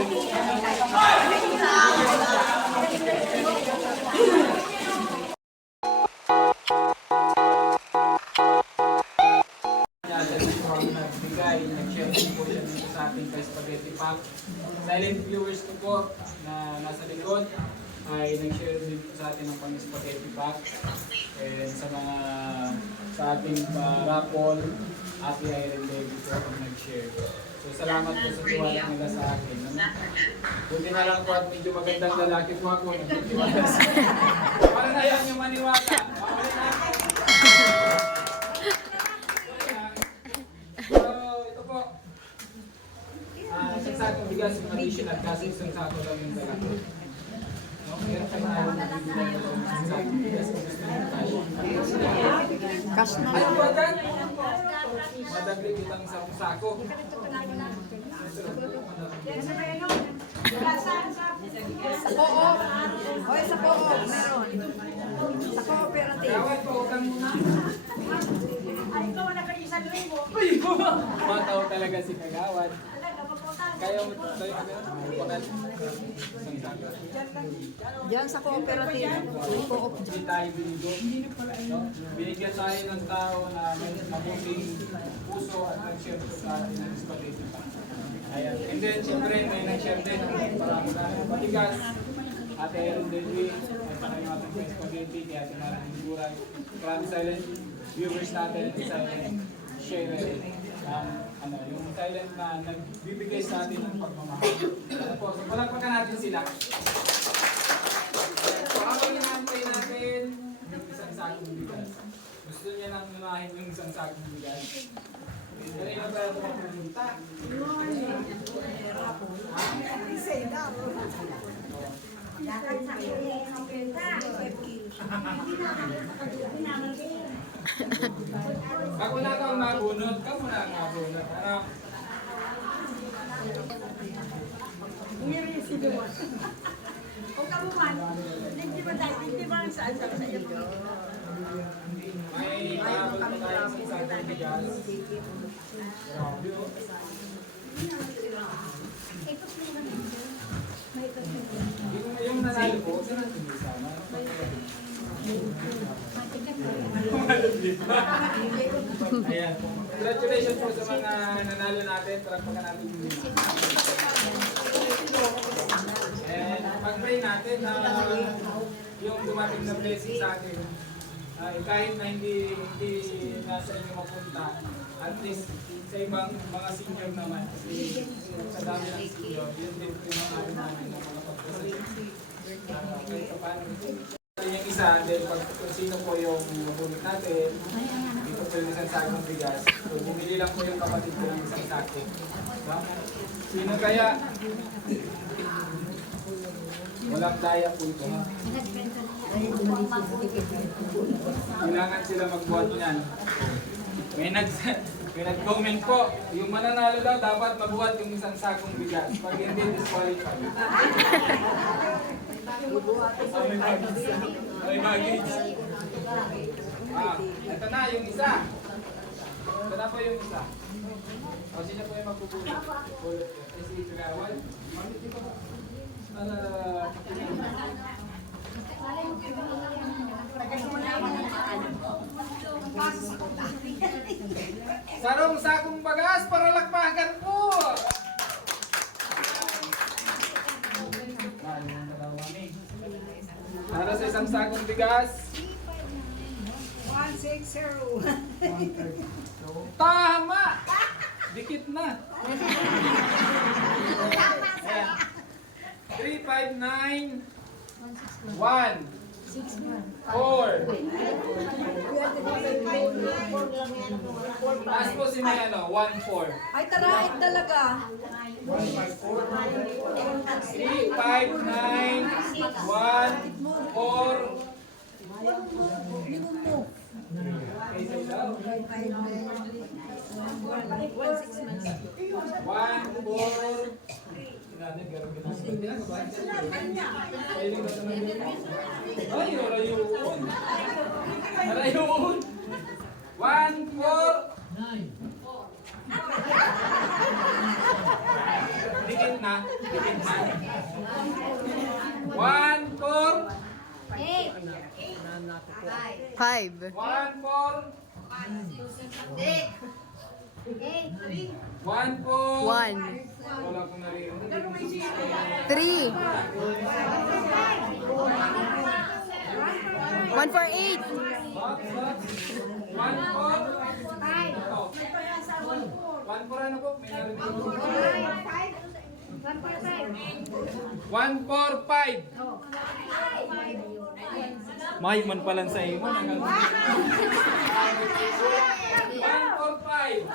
Nag-share po siya dito sa ating spaghetti pack. Silent viewers ko po na nasa likod ay nag-share din po sa atin ng pang-spaghetti pack. And sa ating raffle, Ate Irene David po ang nag-share. So salamat po sa tiwala nila sa akin. Buti na lang po at medyo magandang lalaki po ako. Nagtitiwala sa akin. Parang ayaw niyo maniwala. Mawala na ako. Isang sakong bigas yung additional kasi isang sako lang yung dala ko. No? Meron kayo na bibigyan ng isang sakong bigas kung gusto nyo cash. Cash na. Ayaw ba dyan? Madagli kitang isang sako. Sa po-op. Hoy, sa po-op. Meron. Sa cooperative. Kawat po, utang muna. Ay, ikaw na kayo sa lumo. Mataw talaga si Kagawad. Kaya mo tayo pagkakal isang sako. Diyan sa cooperative. May po-op. Hindi tayo binigo. No? Binigyan tayo ng tao na may mabuting puso at nag-share po sa atin ng spaghetti pa. Ayan. And then, siyempre, may nag-share din ng parang patigas. Ate Erin Delvi, ay parang yung ating spaghetti, kaya tinalang yung guray. From silent viewers natin, silent share yung silent na nagbibigay sa atin ng pagmamahal. So, palagpakan natin sila. So, habang inaantay natin yung isang sakong bigas. Gusto niya nang unahin yung isang sakong bigas. Dali na tayo pumunta. Ako na kang mabunot, ka muna ang mabunot. Ano? Kung kamuman, hindi ba ang saan sa iyo? May pahabol pa tayo sa isang bigas. Grabe oh. Yung nanalo po, saan natin isama? Ayan. Congratulations po sa mga nanalo natin. Palagpakan natin yung lima. And pag-pray natin na yung dumating na blessing sa atin, kahit na hindi nasa inyo mapunta, at least sa ibang mga senior naman, kasi sa dami ng senior, yun din po yung mga namin na mga pagpasal. Kahit pa paano. Yung isa, then kung sino po yung mabunot natin, dito po yung isang sakong bigas. So, bumili lang po yung kapatid ko ng isang sako. Sino kaya? Walang daya po ito. Kailangan sila magbuhat niyan. May nag-comment po, yung mananalo daw dapat mabuhat yung isang sakong bigas. Pag hindi, disqualify. May baggage. Ito na yung isa. Ito na po yung isa. O sino po yung magpupulot? Si Kagawad. Sarong sakong bagas para lakpakan po! Para sa isang sakong bigas. 160. Tama! Dikit na. 359 1 4. Taas po si may 1 4. Ay, taraid talaga. 359 1 4. Ay, rayuon. Rayuon. 1 4 9. Dikit na. ha. Titignan. 1, 4, 5. 1, 4, 1, 4. 1. Wala akong naririnig. 3. 1 for 8. 1, 4, 1 for ano po? May narinig po. 1, 4, 5. May man pa lang sa iyo. 1, 4, 5.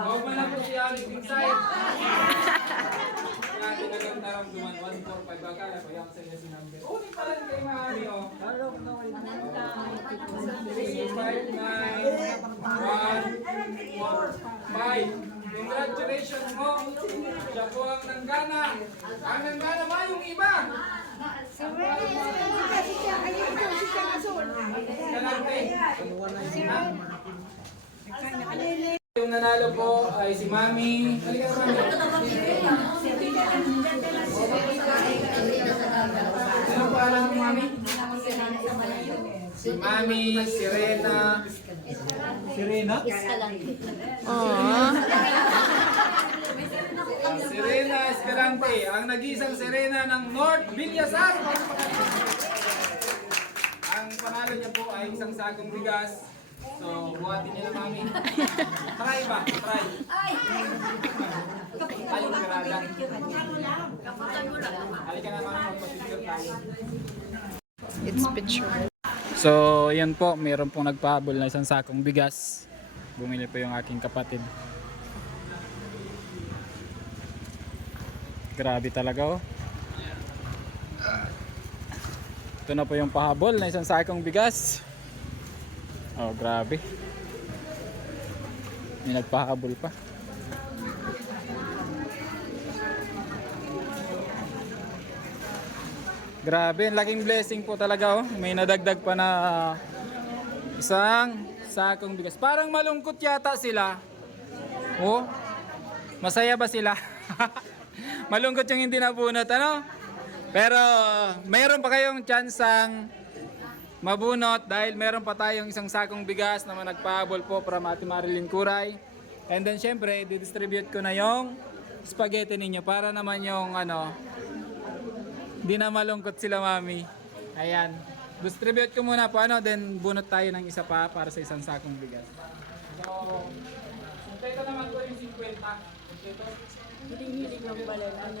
Huwag mo na po si Alex inside. Grabe na lang naramdaman. 1, 4, 5. Akala ko yung sa iyo si number. Oh, di pala kay Mami, oh. 3, 5, 9, 1, 4, 5. Congratulations mo. Siya po ang nanggana. Ang nanggana ba yung iba? Kalante. Yung nanalo po ay si Mami. Halika na, Mami. Ano ang pangalan mo, Mami? Si Mami Sirena. Sirena? Aww. Sirena Escalante, ang nag-iisang Sirena ng North Villasar. Ang panalo niya po ay isang sakong bigas. So, buhatin niya na, Mami. Try ba? Try. Ayong grada. Halika na, Mami. Magpapicture tayo. It's picture. So, yan po. Meron pong nagpahabol na isang sakong bigas. Bumili po yung aking kapatid. Grabe talaga, oh. Ito na po yung pahabol na isang sakong bigas. Oh, grabe. May nagpahabol pa. Grabe, ang laking blessing po talaga, oh. May nadagdag pa na isang sakong bigas. Parang malungkot yata sila. Oh. Masaya ba sila? Malungkot yung hindi nabunot, ano? Pero mayroon pa kayong tsansang mabunot dahil meron pa tayong isang sakong bigas na nagpahabol po from Ate Marilyn Kuray. And then syempre, didistribute ko na yung spaghetti ninyo para naman yung ano, di na malungkot sila, Mami. Ayan. Distribute ko muna po, ano, then bunot tayo ng isa pa para sa isang sakong bigas. So, ito naman ko yung 50. Ito. Hiling-hiling lang pala. Ano?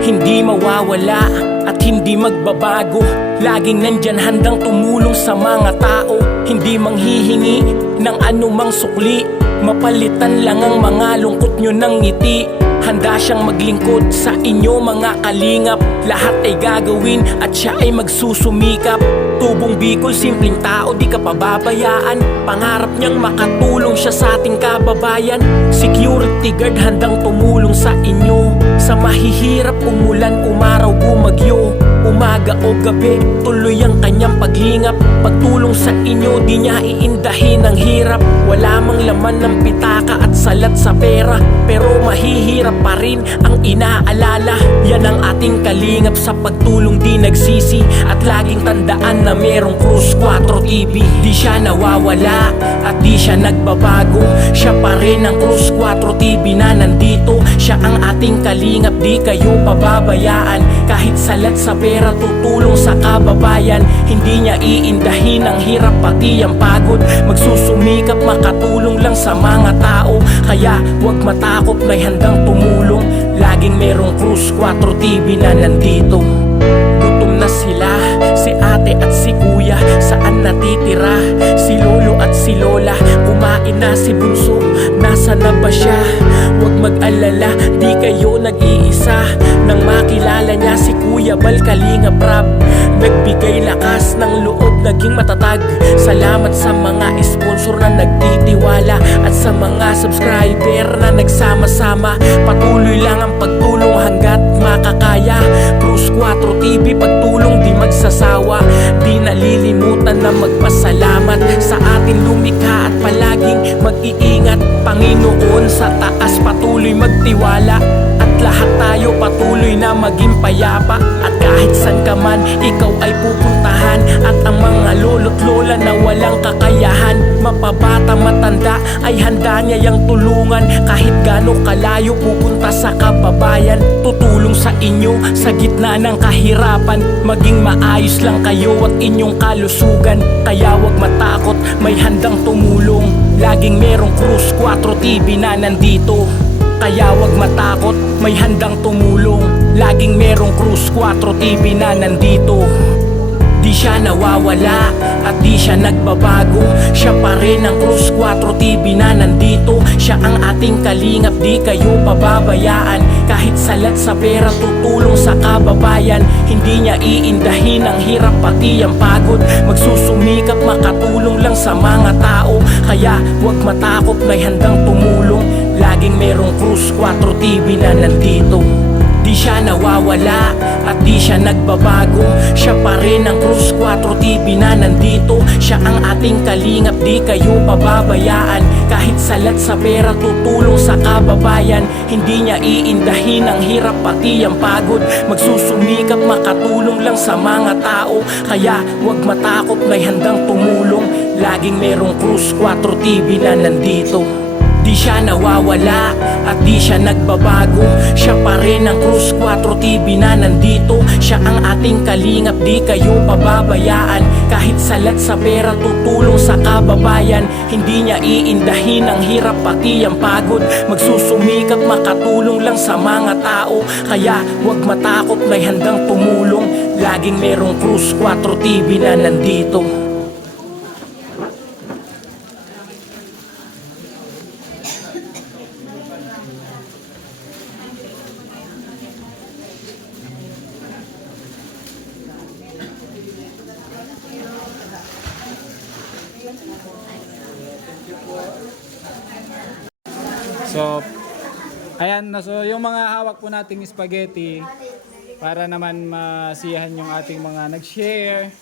Hindi mawawala at hindi magbabago. Laging nandyan handang tumulong sa mga tao. Hindi manghihingi ng anumang sukli. Mapalitan lang ang mga lungkot nyo ng ngiti. Handa siyang maglingkod sa inyo mga kalingap. Lahat ay gagawin at siya ay magsusumikap. Tubong Bicol, simpleng tao, di ka pababayaan. Pangarap niyang makatulong siya sa ating kababayan. Security guard handang tumulong sa inyo. Sa mahihirap, umulan, umaraw, bumagyo. Umaga o gabi, tuloy ang kanyang paglingap. Pagtulong sa inyo, di niya iindahin ang hirap. Wala mang laman ng pitaka at salat sa pera, pero mahihirap pa rin ang inaalala. Yan ang ating kalingap sa pagtulong di nagsisi. At laging tandaan na merong Cruz 4 TV. Di siya nawawala at di siya nagbabago. Siya pa rin ang Cruz 4 TV na nandito. Siya ang ating kalingap, di kayo pababayaan. Kahit salat sa pera, tutulong sa kababayan. Hindi niya iindahin ang hirap pati ang pagod. Magsusumikap, makatulong lang sa mga tao. Kaya huwag matakot, may handang tumulong. Laging merong Cruz 4 TV na nandito. Gutom na sila saan natitira si lolo at si lola? Kumain na si bunso, nasa na ba siya? Huwag mag-alala, di kayo nag-iisa. Nang makilala niya si Kuya Bal Kalingap Rab, nagbigay lakas ng loob, naging matatag. Salamat sa mga sponsor na nagtitiwala at sa mga subscriber na nagsama-sama. Patuloy lang ang pagtulong hanggat makakaya. Cruz 4 TV, pagtulong di magsasawa. Di nalilimutan na magpasalamat sa atin lumikha at palaging mag-iingat. Panginoon sa taas, patuloy magtiwala at lahat tayo patuloy na maging payapa. At kahit san ka man, ikaw ay pupuntahan. At ang mga lolo't lola na walang kakayahan, mapabata matanda ay handa niya yang tulungan. Kahit gaano kalayo pupunta sa kababayan, tutulong sa inyo sa gitna ng kahirapan. Maging maayos lang kayo at inyong kalusugan. Kaya wag matakot, may handang tumulong. Laging merong Cruz 4 TV na nandito. Kaya wag matakot, may handang tumulong. Laging merong Cruz 4 TV na nandito. Di siya nawawala at di siya nagbabago. Siya pa rin ang Cruz 4 TV na nandito. Siya ang ating kalingap, di kayo pababayaan. Kahit salat sa pera, tutulong sa kababayan. Hindi niya iindahin ang hirap pati ang pagod. Magsusumikap, makatulong lang sa mga tao. Kaya wag matakot, may handang tumulong. Laging merong Cruz 4 TV na nandito. Di siya nawawala at di siya nagbabago. Siya pa rin ang Cruz 4 TV na nandito. Siya ang ating kalingap, di kayo pababayaan. Kahit salat sa pera, tutulong sa kababayan. Hindi niya iindahin ang hirap pati ang pagod. Magsusumikap, makatulong lang sa mga tao. Kaya wag matakot, may handang tumulong. Laging merong Cruz 4 TV na nandito. Di siya nawawala at di siya nagbabago. Siya pa rin ang Cruz 4 TV na nandito. Siya ang ating kalingap, di kayo pababayaan. Kahit salat sa pera, tutulong sa kababayan. Hindi niya iindahin ang hirap pati ang pagod. Magsusumikap, makatulong lang sa mga tao. Kaya wag matakot, may handang tumulong. Laging merong Cruz 4 TV na nandito. So, ayan, so yung mga hawak po nating spaghetti para naman masiyahan yung ating mga nag-share.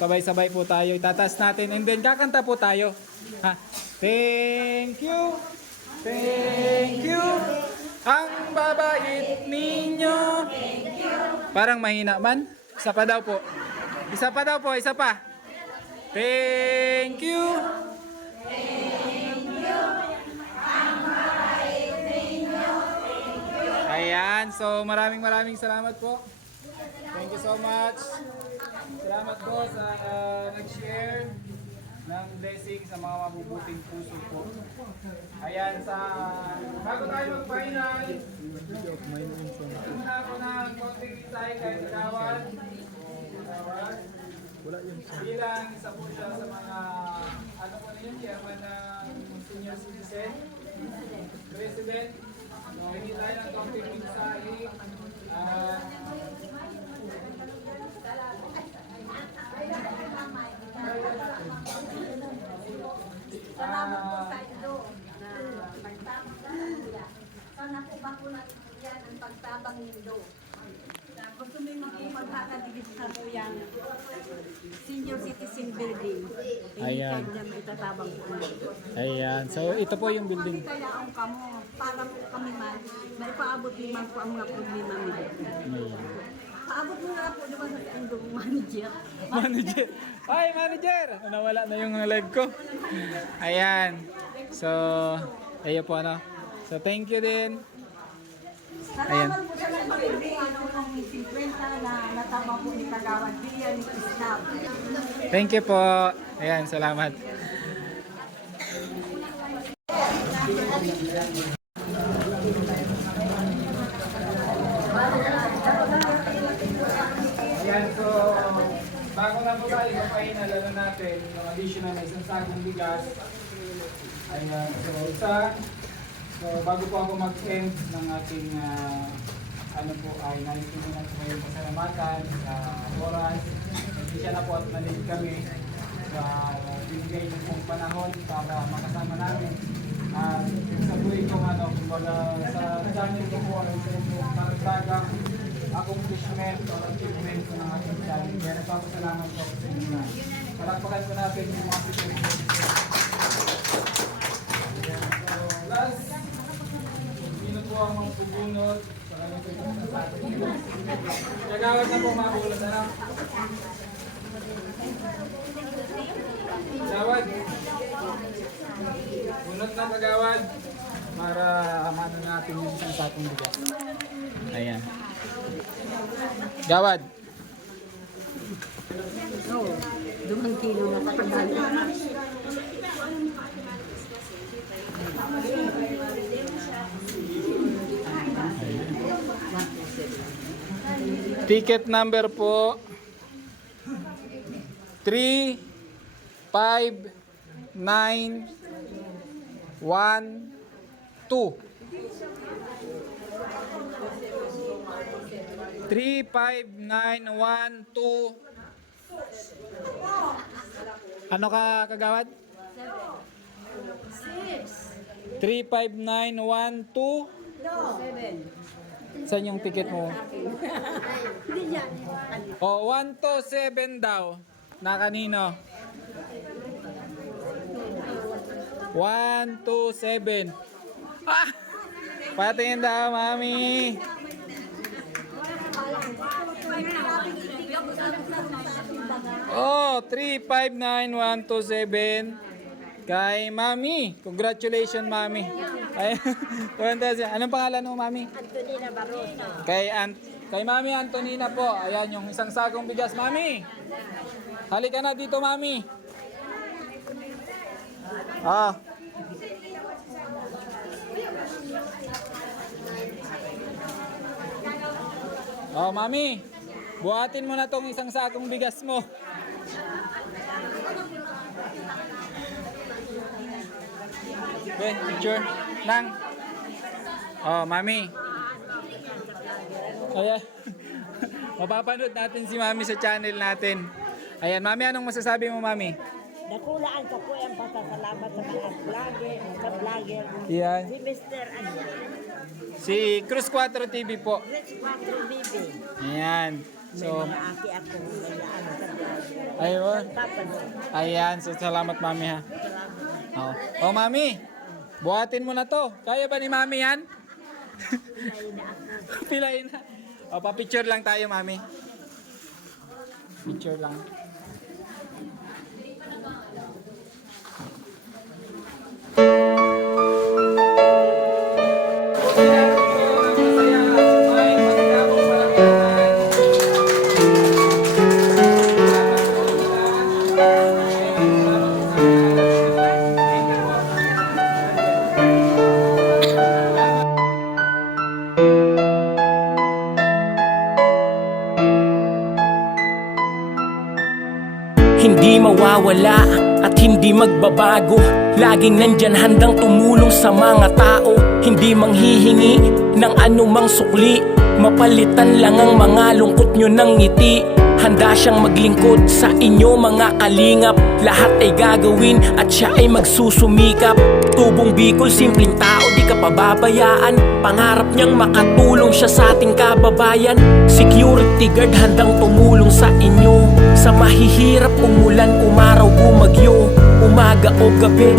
Sabay-sabay po tayo, itataas natin and then kakanta po tayo. Ha? Thank you, ang babait ninyo. Parang mahina man. Isa pa daw po. Isa pa. Thank you. Ayan, so maraming salamat po. Thank you so much. Salamat po sa nag-share ng blessing sa mga mabubuting puso po. Ayan, bago tayo mag-final, muna ako ng konting insight kahit ikawan. Bilang isa po siya sa mga, ano po na yun, chairman ng senior citizen, president. Hindi tayo ng konting mensahe. Salamat po sa inyo na pagtabang ng kuya. Sana po ba po natin yan ang pagtabang nindo. Gusto mo yung magkakadigit sa kuyang senior citizen building. Ayan. Itatabang po natin. Ayan, so ito po yung building. Kaya ang kamo, para po kami man, may paabot naman po ang mga problema nila. Paabot mo na po naman sa indong manager. Manager. Ay, manager! Nawala na yung live ko. Ayan. So, ayo po ano. So, thank you din. Salamat po sa nagpapilbing ng 50 na natabang po ni Kagawad Dian ni Islam. Thank you po. Ayan, salamat. Ayan, so bago na po tayo papahinala na natin yung additional na isang sagong bigas. Ayan, so isa. So bago po ako mag-end ng ating ano po ay nais ko muna po kayong pasalamatan sa oras. Siya na po at nalig kami sa binigay niyo pong panahon para makasama namin. Sa buhay ko kumbaga sa channel ko po ay karagdagang accomplishment or achievement ko ng ating channel. Kaya nagpapasalamat po sa inyo. Palakpakan po natin yung mga security. So last, sino po ang magpubunot sa kanyang pagkakas sa atin. Kagawad na po magulat na. Gawad. Bunot na kagawad para mano natin yung isang sakong bigas. Ayan. Gawad. Oo, 2 kilo na kapagdali. Ticket number po 3, 5, 9, 1, 2. 3, 5, 9, 1, 2. Ano ka kagawad? 3, 5, 9, 1, 2. Saan yung ticket mo? O, 1 to 7 daw. Na kanino? 1 to 7. Ah! Patingin daw, mami. Oh, 3, 5, 9, 1 to 7. Kay mami. Congratulations, mami. Ay, anong pangalan mo, mami? Antonina Barosa. Kay mami Antonina po. Ayan yung isang sagong bigas, mami. Halika na dito, mami. Ah. Oh, mami. Buhatin mo na tong isang sagong bigas mo. Okay, picture. Nang. Oh, mami. Ayan. Mapapanood natin si mami sa channel natin. Ayan, mami, anong masasabi mo, mami? Nakulaan ka po ang pasasalamat sa mga vlogger. Yan. Si Mr. Si Cruz 4 TV po. Rich 4 BB. Ayan. May So, mga aki ako. Sa vlogger. ayun. Tapos, Ayan, so salamat mami ha. Oh, mami. Buhatin mo na to. Kaya ba ni mami yan? Pilayin na. O, pa-picture lang tayo, mami. Picture lang. Hindi mawawala at hindi magbabago. Laging nandyan handang tumulong sa mga tao. Hindi manghihingi ng anumang sukli. Mapalitan lang ang mga lungkot nyo ng ngiti. Handa siyang maglingkod sa inyo mga kalingap. Lahat ay gagawin at siya ay magsusumikap. Tubong Bicol, simpleng tao, di ka pababayaan. Pangarap niyang makatulong siya sa ating kababayan. Security guard handang tumulong sa inyo. Sa mahihirap, umulan, umaraw, bumagyo. Umaga o gabi,